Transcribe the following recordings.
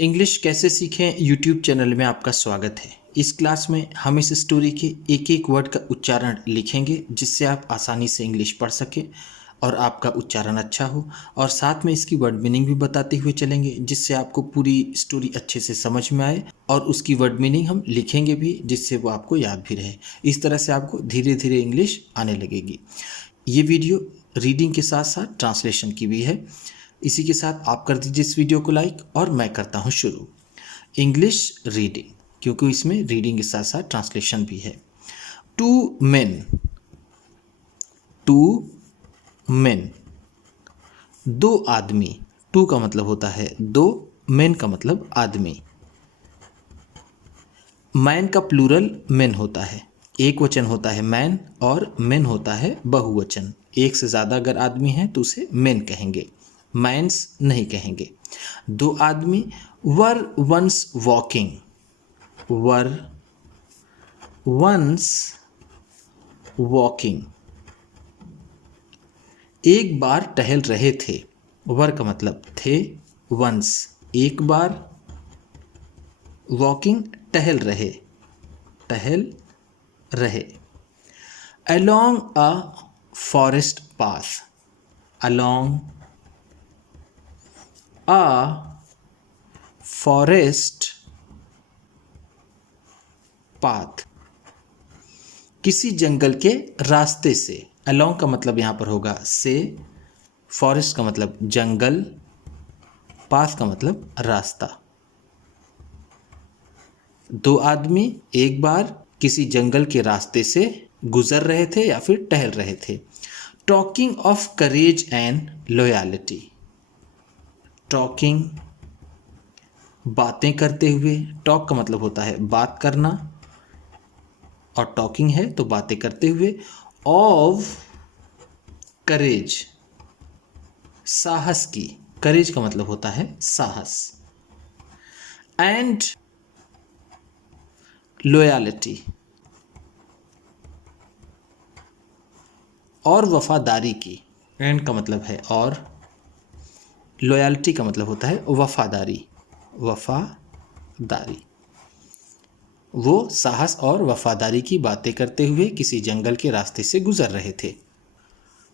English कैसे सीखें YouTube channel में आपका स्वागत है। इस क्लास में हम इस स्टोरी के एक एक वर्ड का उच्चारण लिखेंगे जिससे आप आसानी से इंग्लिश पढ़ सकें और आपका उच्चारण अच्छा हो, और साथ में इसकी वर्ड मीनिंग भी बताते हुए चलेंगे जिससे आपको पूरी स्टोरी अच्छे से समझ में आए, और उसकी वर्ड मीनिंग हम लिखेंगे भी जिससे वो आपको याद भी रहे। इस तरह से आपको धीरे धीरे इंग्लिश आने लगेगी। ये वीडियो रीडिंग के साथ साथ ट्रांसलेशन की भी है। इसी के साथ आप कर दीजिए इस वीडियो को लाइक, और मैं करता हूँ शुरू। इंग्लिश रीडिंग, क्योंकि इसमें रीडिंग के साथ साथ ट्रांसलेशन भी है। टू मेन, टू मेन, दो आदमी। टू का मतलब होता है दो, मेन का मतलब आदमी। मैन का प्लूरल मेन होता है, एक वचन होता है मैन और मेन होता है बहुवचन। एक से ज़्यादा अगर आदमी है तो उसे मेन कहेंगे, मैन्स नहीं कहेंगे। दो आदमी were once walking, were once walking, एक बार टहल रहे थे। वर का मतलब थे, वंस एक बार, वॉकिंग टहल रहे, टहल रहे। along a forest path, along a forest path, किसी जंगल के रास्ते से। along का मतलब यहाँ पर होगा से, फॉरेस्ट का मतलब जंगल, पाथ का मतलब रास्ता। दो आदमी एक बार किसी जंगल के रास्ते से गुजर रहे थे या फिर टहल रहे थे। Talking of courage and loyalty, talking बातें करते हुए। टॉक का मतलब होता है बात करना, और टॉकिंग है तो बातें करते हुए। ऑफ करेज, साहस की। करेज का मतलब होता है साहस। एंड लॉयल्टी, और वफादारी की। एंड का मतलब है और, लॉयल्टी का मतलब होता है वफादारी, वफादारी। वो साहस और वफादारी की बातें करते हुए किसी जंगल के रास्ते से गुजर रहे थे।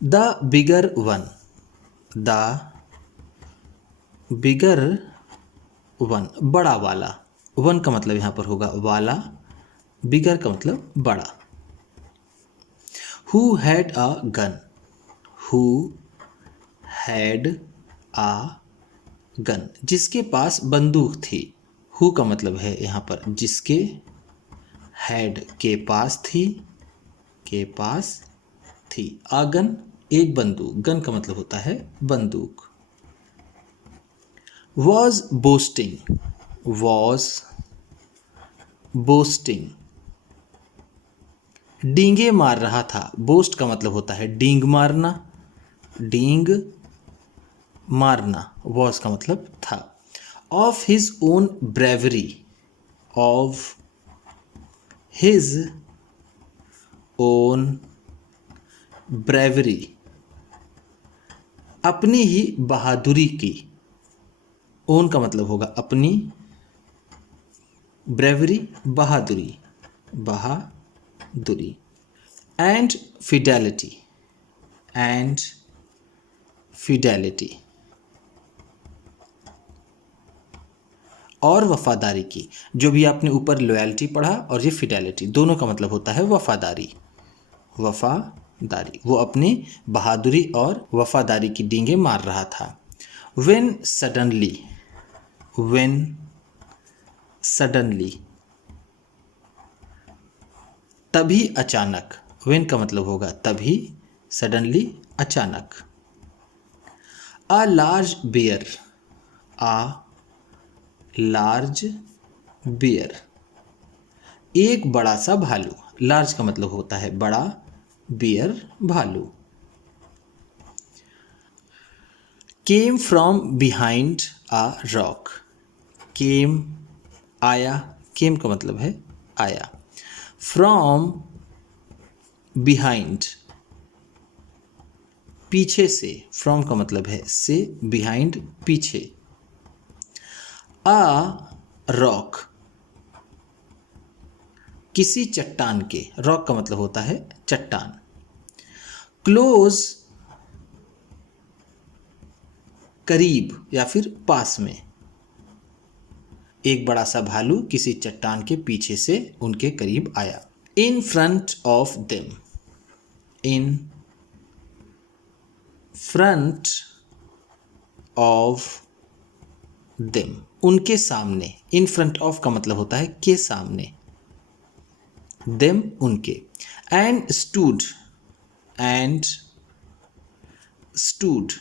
The bigger one, the bigger one, बड़ा वाला। वन का मतलब यहाँ पर होगा वाला, बिगर का मतलब बड़ा। Who had a gun, who had a gun, जिसके पास बंदूक थी। हु का मतलब है यहाँ पर जिसके, हैड के पास थी, के पास थी। आगन एक बंदूक, गन का मतलब होता है बंदूक। वॉज बोस्टिंग, वॉज बोस्टिंग, डींगे मार रहा था। बोस्ट का मतलब होता है डींग मारना, डींग मारना। वॉज का मतलब था। Of his own bravery, of his own bravery, अपनी ही बहादुरी की। ओन का मतलब होगा अपनी, ब्रेवरी बहादुरी, बहादुरी। एंड फिडेलिटी, एंड फिडेलिटी, और वफादारी की। जो भी आपने ऊपर लॉयल्टी पढ़ा और ये फिडेलिटी, दोनों का मतलब होता है वफादारी, वफादारी। वो अपनी बहादुरी और वफादारी की डींगे मार रहा था। व्हेन सडनली, व्हेन सडनली, तभी अचानक। व्हेन का मतलब होगा तभी, सडनली अचानक। A large bear, a large bear, एक बड़ा सा भालू। लार्ज का मतलब होता है बड़ा, बियर भालू। Came from behind a rock, came आया, केम का मतलब है आया। फ्रॉम बिहाइंड पीछे से, फ्रॉम का मतलब है से, बिहाइंड पीछे। अ रॉक, किसी चट्टान के, रॉक का मतलब होता है चट्टान। क्लोज, करीब या फिर पास में, एक बड़ा सा भालू किसी चट्टान के पीछे से उनके करीब आया। In front of them, in front of them, उनके सामने। इन फ्रंट ऑफ का मतलब होता है के सामने, देम उनके। एंड स्टूड, एंड स्टूड,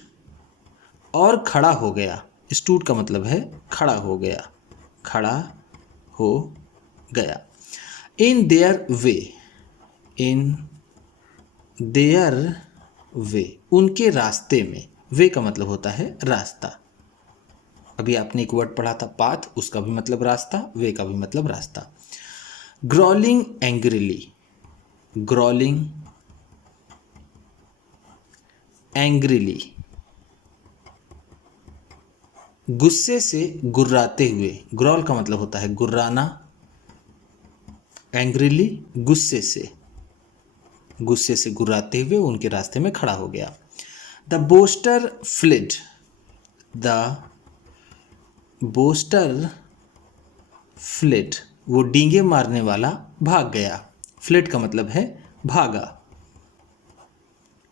और खड़ा हो गया। स्टूड का मतलब है खड़ा हो गया, खड़ा हो गया। In their way, in their way, उनके रास्ते में। वे का मतलब होता है रास्ता। अभी आपने एक वर्ड पढ़ा था पाथ, उसका भी मतलब रास्ता, वे का भी मतलब रास्ता। ग्रॉलिंग एंग्रीली, ग्रॉलिंग एंग्रीली, गुस्से से गुर्राते हुए। ग्रॉल का मतलब होता है गुर्राना, एंग्रीली गुस्से से, गुस्से से गुर्राते हुए उनके रास्ते में खड़ा हो गया। The booster fluid, the booster fluid, वो डींगे मारने वाला भाग गया। फ्लिड का मतलब है भागा।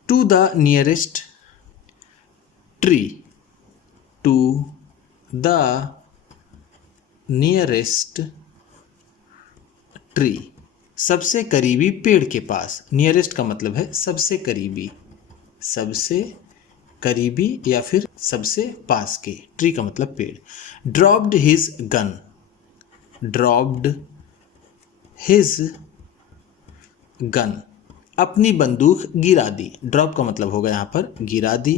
To the nearest tree, to the nearest tree, सबसे करीबी पेड़ के पास। नियरेस्ट का मतलब है सबसे करीबी, सबसे करीबी या फिर सबसे पास के। ट्री का मतलब पेड़। Dropped his gun, dropped his gun, अपनी बंदूक गिरा दी। ड्रॉप का मतलब होगा यहाँ पर गिरा दी,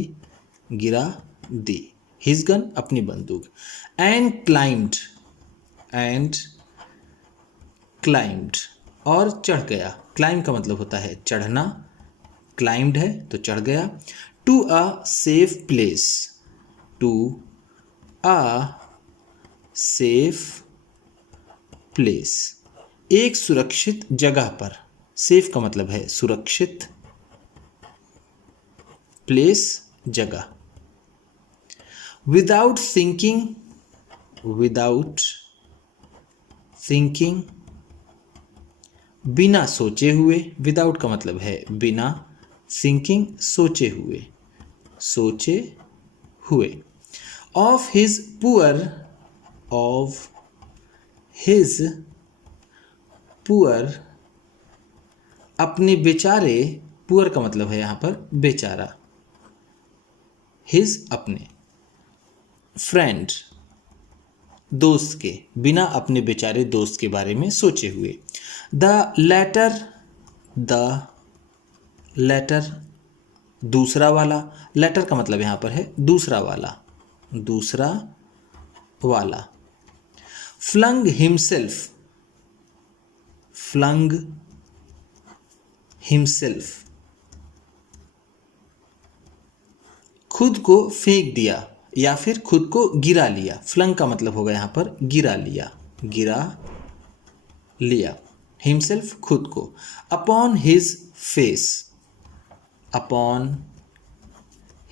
गिरा दी। हिज गन अपनी बंदूक। एंड क्लाइम्ड, एंड क्लाइम्ड, और चढ़ गया। क्लाइंब का मतलब होता है चढ़ना, क्लाइम्ड है तो चढ़ गया। To a safe place, to a safe place, एक सुरक्षित जगह पर। सेफ का मतलब है सुरक्षित, प्लेस जगह। विदाउट थिंकिंग, विदाउट थिंकिंग, बिना सोचे हुए। विदाउट का मतलब है बिना, थिंकिंग सोचे हुए, सोचे हुए। Of his poor, of his poor, अपने बेचारे। पुअर का मतलब है यहाँ पर बेचारा, हिज अपने। फ्रेंड दोस्त के, बिना अपने बेचारे दोस्त के बारे में सोचे हुए। द लेटर, द लेटर दूसरा वाला। लेटर का मतलब यहाँ पर है दूसरा वाला, दूसरा वाला। फ्लंग हिमसेल्फ, फ्लंग हिमसेल्फ, खुद को फेंक दिया या फिर खुद को गिरा लिया। फ्लंग का मतलब होगा यहाँ पर गिरा लिया, गिरा लिया। हिमसेल्फ खुद को। Upon his face, upon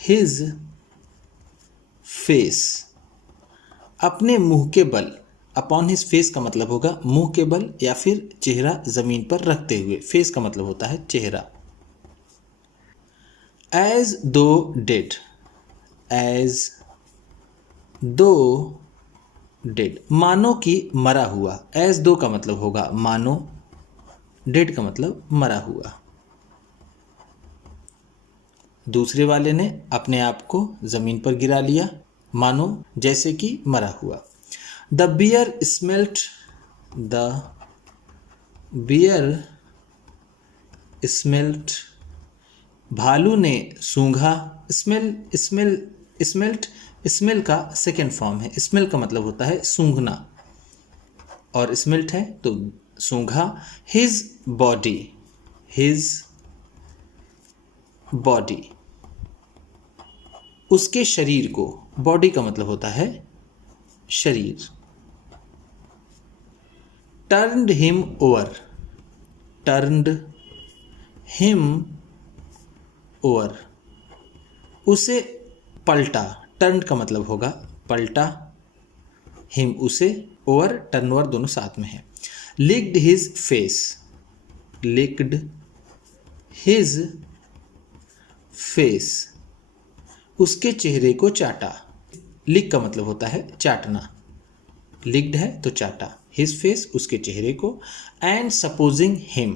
his face, अपने मुंह के बल। अपॉन हिज फेस का मतलब होगा मुंह के बल या फिर चेहरा जमीन पर रखते हुए। फेस का मतलब होता है चेहरा। एज दो डेड, एज दो डेड, मानो कि मरा हुआ। एज दो का मतलब होगा मानो, डेड का मतलब मरा हुआ। दूसरे वाले ने अपने आप को जमीन पर गिरा लिया, मानो जैसे कि मरा हुआ। The bear smelt, the bear smelt, भालू ने सूंघा। स्मेल, स्मेल, स्मेल्ट, स्मेल का सेकेंड फॉर्म है। स्मेल का मतलब होता है सूंघना और स्मेल्ट है तो सूंघा। हिज बॉडी, हिज बॉडी, उसके शरीर को। बॉडी का मतलब होता है शरीर। Turned him over, turned him over, उसे पलटा, टर्न का मतलब होगा पलटा, हिम उसे, ओवर टर्न ओवर दोनों साथ में है। Licked his face, licked his face, उसके चेहरे को चाटा, लिक का मतलब होता है चाटना, लिक्ड है तो चाटा, हिज फेस उसके चेहरे को, and supposing him,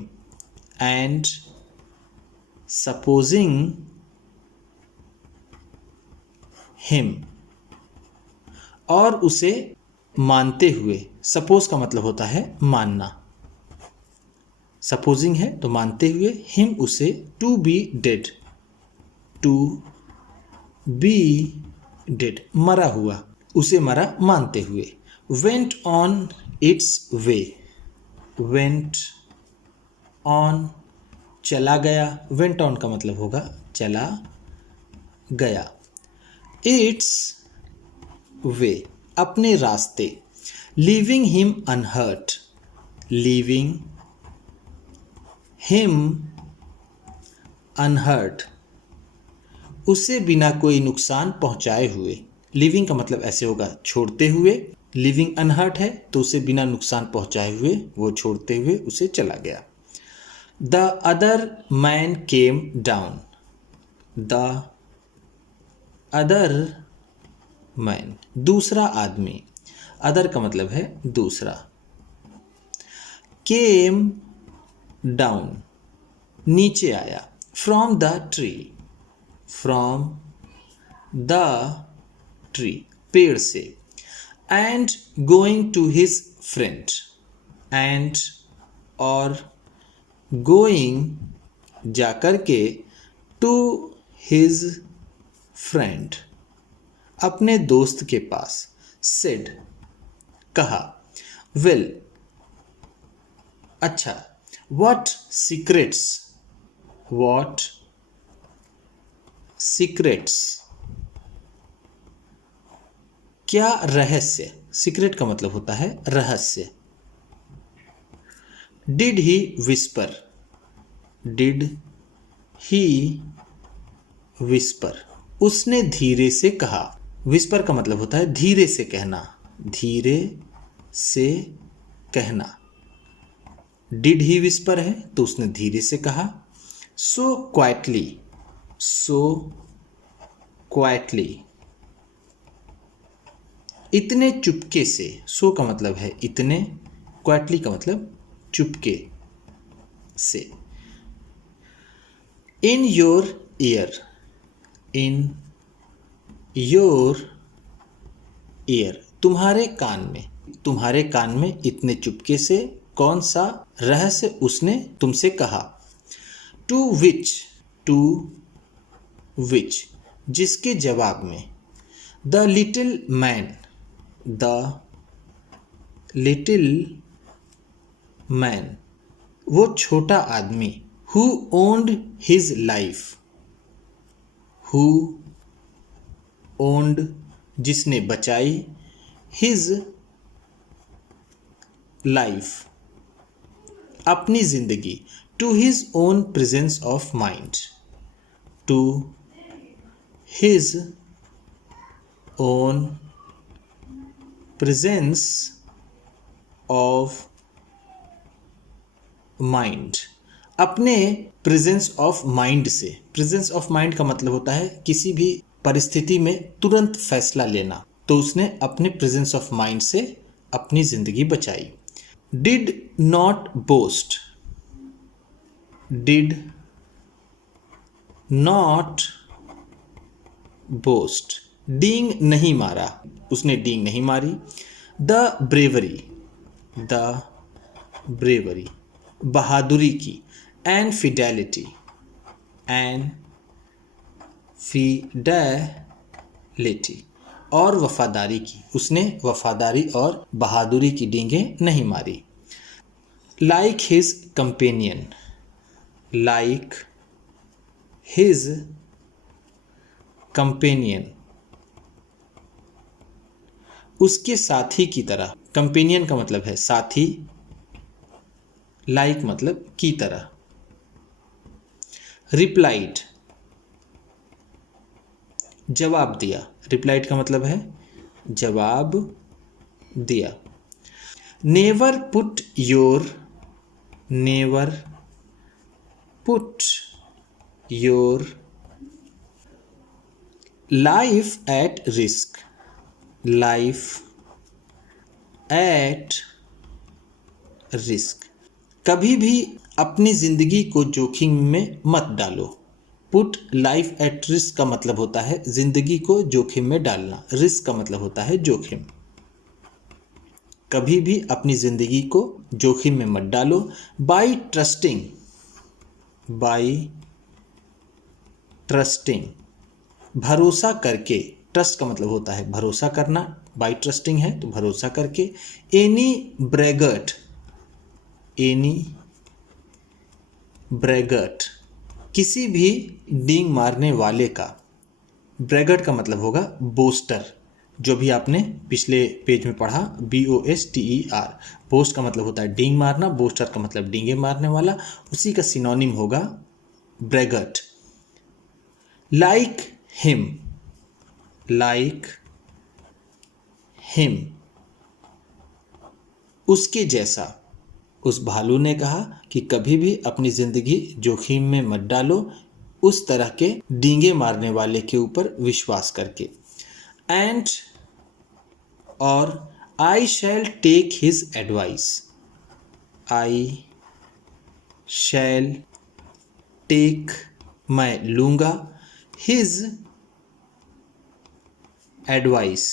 and supposing him, और उसे मानते हुए, सपोज का मतलब होता है मानना, सपोजिंग है तो मानते हुए, हिम उसे, to be dead, to be dead मरा हुआ, उसे मरा मानते हुए। Went on its way, went on चला गया, वेंट ऑन का मतलब होगा चला गया। इट्स वे अपने रास्ते, leaving him unhurt, leaving him unhurt, उसे बिना कोई नुकसान पहुंचाए हुए, लिविंग का मतलब ऐसे होगा छोड़ते हुए, लिविंग अनहर्ट है तो उसे बिना नुकसान पहुंचाए हुए, वो छोड़ते हुए उसे चला गया। The other man came down, the other man दूसरा आदमी, अदर का मतलब है दूसरा, केम डाउन नीचे आया, from the tree, from the tree पेड़ से, and going to his friend, and और गोइंग जाकर के, टू हिज फ्रेंड अपने दोस्त के पास, सेड कहा, वेल अच्छा, व्हाट सीक्रेट्स, व्हाट सीक्रेट्स क्या रहस्य, सीक्रेट का मतलब होता है रहस्य। Did he whisper, did he whisper उसने धीरे से कहा, विस्पर का मतलब होता है धीरे से कहना, धीरे से कहना, डिड ही विस्पर है तो उसने धीरे से कहा। सो क्वाइटली, सो क्वाइटली इतने चुपके से, सो का मतलब है इतने, क्वाइटली का मतलब चुपके से। In your year, in your year तुम्हारे कान में, तुम्हारे कान में इतने चुपके से कौन सा रहस्य उसने तुमसे कहा। टू विच, टू विच जिसके जवाब में, the little man, the little man वो छोटा आदमी, who owned his life, who owned जिसने बचाई, हिज लाइफ अपनी जिंदगी, to his own presence of mind, to his own presence of mind अपने प्रेजेंस ऑफ माइंड से, प्रेजेंस ऑफ माइंड का मतलब होता है किसी भी परिस्थिति में तुरंत फैसला लेना, तो उसने अपने प्रेजेंस ऑफ माइंड से अपनी जिंदगी बचाई। Did not boast, did not boast डींग नहीं मारा, उसने डींग नहीं मारी। द ब्रेवरी, द ब्रेवरी बहादुरी की, एंड फिडेलिटी, एंड फिडेलिटी और वफादारी की, उसने वफादारी और बहादुरी की डींगें नहीं मारी। Like his companion, like his companion उसके साथी की तरह, कंपेनियन का मतलब है साथी, लाइक मतलब की तरह। रिप्लाइड जवाब दिया, रिप्लाइड का मतलब है जवाब दिया। Never put your life at risk, life at risk. कभी भी अपनी जिंदगी को जोखिम में मत डालो। पुट लाइफ एट रिस्क का मतलब होता है जिंदगी को जोखिम में डालना, रिस्क का मतलब होता है जोखिम। कभी भी अपनी जिंदगी को जोखिम में मत डालो। बाय ट्रस्टिंग भरोसा करके, ट्रस्ट का मतलब होता है भरोसा करना, बाय ट्रस्टिंग है तो भरोसा करके। एनी ब्रैगर्ट किसी भी डींग मारने वाले का, ब्रैगर्ट का मतलब होगा बोस्टर, जो भी आपने पिछले पेज में पढ़ा, BOSTER। बोस्ट का मतलब होता है डींग मारना, बोस्टर का मतलब डींगे मारने वाला, उसी का सिनोनिम होगा ब्रैगर्ट। लाइक हिम उसके जैसा। उस भालू ने कहा कि कभी भी अपनी जिंदगी जोखिम में मत डालो उस तरह के डींगे मारने वाले के ऊपर विश्वास करके। एंड और आई शैल टेक हिज एडवाइस, आई शैल टेक मैं लूंगा, हिज एडवाइस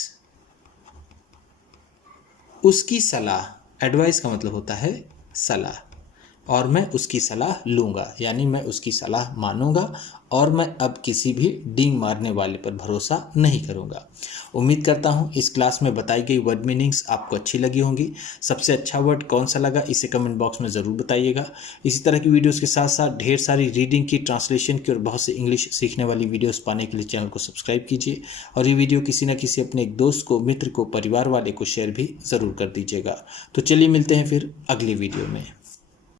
उसकी सलाह, एडवाइस का मतलब होता है सलाह, और मैं उसकी सलाह लूँगा, यानी मैं उसकी सलाह मानूंगा और मैं अब किसी भी डींग मारने वाले पर भरोसा नहीं करूँगा। उम्मीद करता हूँ इस क्लास में बताई गई वर्ड मीनिंग्स आपको अच्छी लगी होंगी। सबसे अच्छा वर्ड कौन सा लगा इसे कमेंट बॉक्स में ज़रूर बताइएगा। इसी तरह की वीडियोस के साथ साथ ढेर सारी रीडिंग की, ट्रांसलेशन की और बहुत से इंग्लिश सीखने वाली वीडियोस पाने के लिए चैनल को सब्सक्राइब कीजिए और ये वीडियो किसी न किसी अपने एक दोस्त को, मित्र को, परिवार वाले को शेयर भी ज़रूर कर दीजिएगा। तो चलिए मिलते हैं फिर अगली वीडियो में।